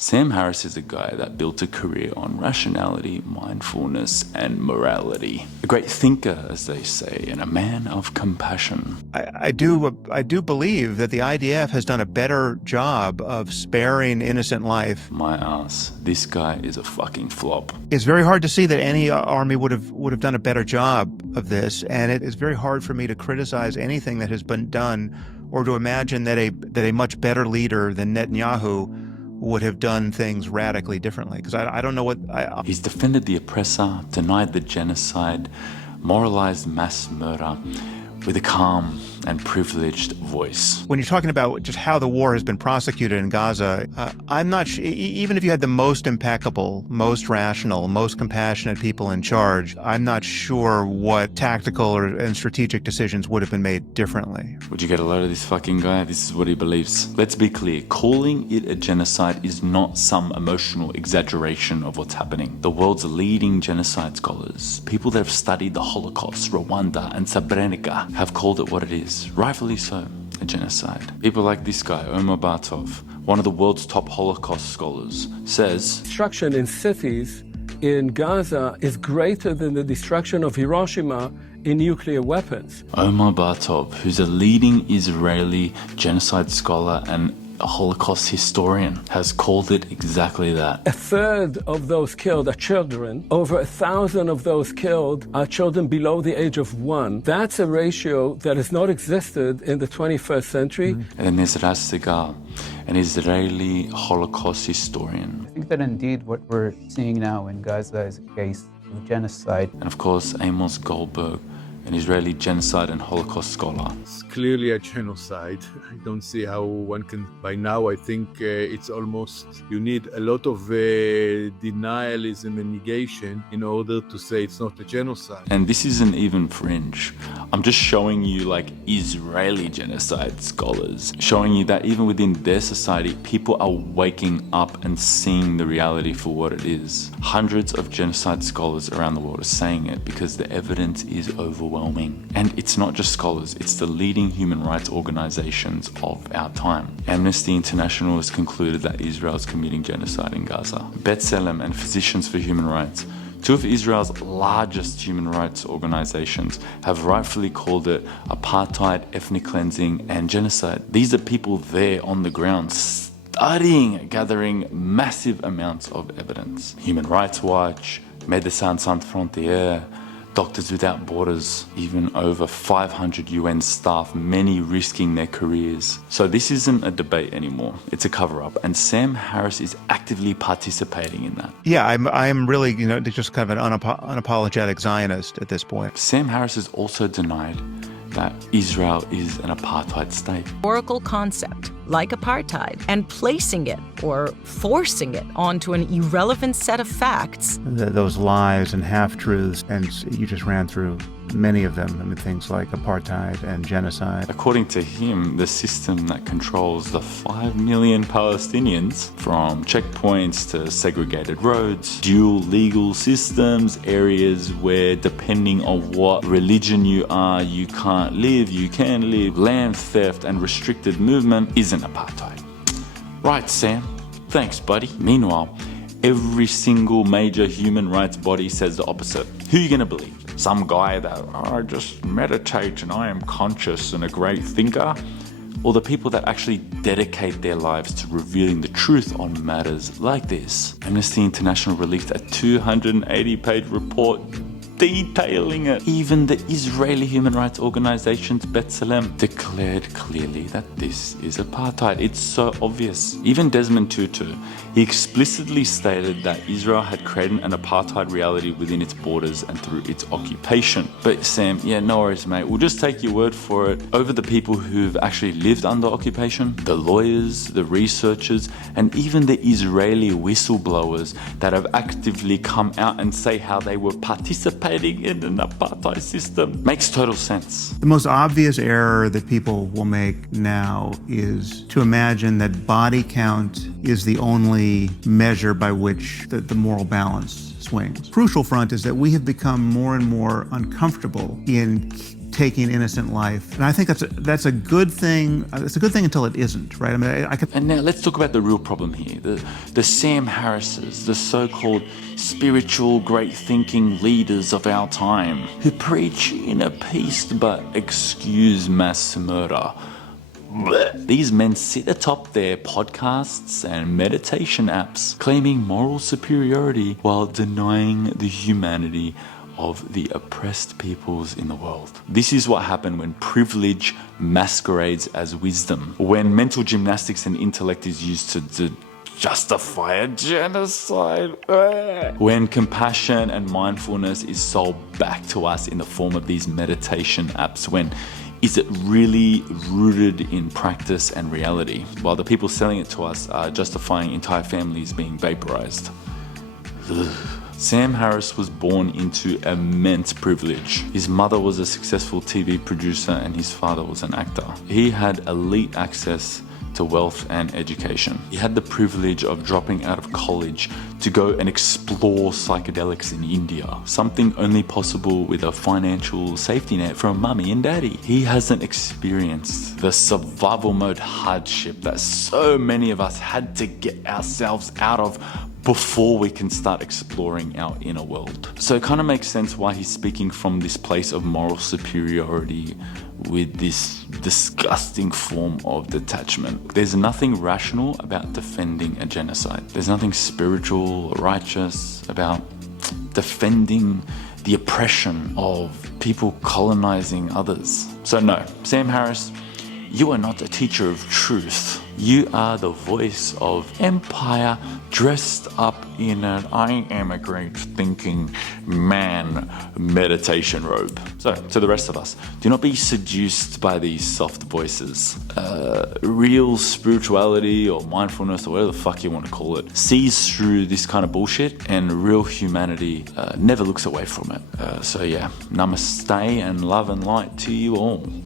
Sam Harris is a guy that built a career on rationality, mindfulness, and morality. A great thinker, as they say, and a man of compassion. I do believe that the IDF has done a better job of sparing innocent life. My ass, this guy is a fucking flop. It's very hard to see that any army would have done a better job of this, and it is very hard for me to criticize anything that has been done, or to imagine that a much better leader than Netanyahu would have done things radically differently, because I don't know what... He's defended the oppressor, denied the genocide, moralized mass murder with a calm and privileged voice. When you're talking about just how the war has been prosecuted in Gaza, I'm not sure, even if you had the most impeccable, most rational, most compassionate people in charge, I'm not sure what tactical and strategic decisions would have been made differently. Would you get a load of this fucking guy? This is what he believes. Let's be clear, calling it a genocide is not some emotional exaggeration of what's happening. The world's leading genocide scholars, people that have studied the Holocaust, Rwanda, and Srebrenica, have called it what it is. Rightfully so, a genocide. People like this guy, Omar Bartov, one of the world's top Holocaust scholars, says, destruction in cities in Gaza is greater than the destruction of Hiroshima in nuclear weapons. Omar Bartov, who's a leading Israeli genocide scholar and a Holocaust historian, has called it exactly that. A third of those killed are children. Over 1,000 of those killed are children below the age of 1. That's a ratio that has not existed in the 21st century. And then there's Raz Segal, an Israeli Holocaust historian. I think that indeed what we're seeing now in Gaza is a case of genocide. And of course, Amos Goldberg, an Israeli genocide and Holocaust scholar. It's clearly a genocide. I don't see how one can, by now I think it's almost, you need a lot of denialism and negation in order to say it's not a genocide. And this isn't even fringe. I'm just showing you like Israeli genocide scholars, showing you that even within their society, people are waking up and seeing the reality for what it is. Hundreds of genocide scholars around the world are saying it because the evidence is overwhelming. And it's not just scholars, it's the leading human rights organizations of our time. Amnesty International has concluded that Israel is committing genocide in Gaza. B'Tselem and Physicians for Human Rights, two of Israel's largest human rights organizations, have rightfully called it apartheid, ethnic cleansing, and genocide. These are people there on the ground studying, gathering massive amounts of evidence. Human Rights Watch, Médecins Sans Frontières, Doctors Without Borders, even over 500 UN staff, many risking their careers. So this isn't a debate anymore. It's a cover-up, and Sam Harris is actively participating in that. Yeah, I'm really, just kind of an unapologetic Zionist at this point. Sam Harris has also denied that Israel is an apartheid state. Oracle concept, like apartheid, and placing it or forcing it onto an irrelevant set of facts. Those lies and half-truths, and you just ran through many of them. I mean, things like apartheid and genocide. According to him, the system that controls the 5 million Palestinians, from checkpoints to segregated roads, dual legal systems, areas where depending on what religion you are, you can't live, you can live, land theft and restricted movement isn't apartheid. Right, Sam. Thanks, buddy. Meanwhile, every single major human rights body says the opposite. Who are you going to believe? Some guy that, I just meditate and I am conscious and a great thinker? Or the people that actually dedicate their lives to revealing the truth on matters like this? Amnesty International released a 280-page report detailing it. Even the Israeli human rights organization's B'Tselem declared clearly that this is apartheid. It's so obvious. Even Desmond Tutu, he explicitly stated that Israel had created an apartheid reality within its borders and through its occupation. But Sam, yeah, no worries, mate. We'll just take your word for it. Over the people who've actually lived under occupation, the lawyers, the researchers, and even the Israeli whistleblowers that have actively come out and say how they were participating in an apartheid system. Makes total sense. The most obvious error that people will make now is to imagine that body count is the only measure by which the moral balance swings. Crucial front is that we have become more and more uncomfortable in taking innocent life. And I think that's a good thing. It's a good thing until it isn't, right? I mean, And now let's talk about the real problem here. The Sam Harrises, the so-called spiritual, great thinking leaders of our time, who preach inner peace but excuse mass murder. These men sit atop their podcasts and meditation apps, claiming moral superiority while denying the humanity of the oppressed peoples in the world. This is what happened when privilege masquerades as wisdom, when mental gymnastics and intellect is used to justify a genocide, when compassion and mindfulness is sold back to us in the form of these meditation apps, when is it really rooted in practice and reality, while the people selling it to us are justifying entire families being vaporized? Sam Harris was born into immense privilege. His mother was a successful TV producer and his father was an actor. He had elite access to wealth and education. He had the privilege of dropping out of college to go and explore psychedelics in India, something only possible with a financial safety net from mummy and daddy. He hasn't experienced the survival mode hardship that so many of us had to get ourselves out of before we can start exploring our inner world. So it kind of makes sense why he's speaking from this place of moral superiority with this disgusting form of detachment. There's nothing rational about defending a genocide. There's nothing spiritual or righteous about defending the oppression of people colonizing others. So no, Sam Harris, you are not a teacher of truth. You are the voice of empire dressed up in an I am a great thinking man meditation robe. So, to the rest of us, do not be seduced by these soft voices. Real spirituality or mindfulness or whatever the fuck you want to call it sees through this kind of bullshit, and real humanity never looks away from it. So yeah, namaste and love and light to you all.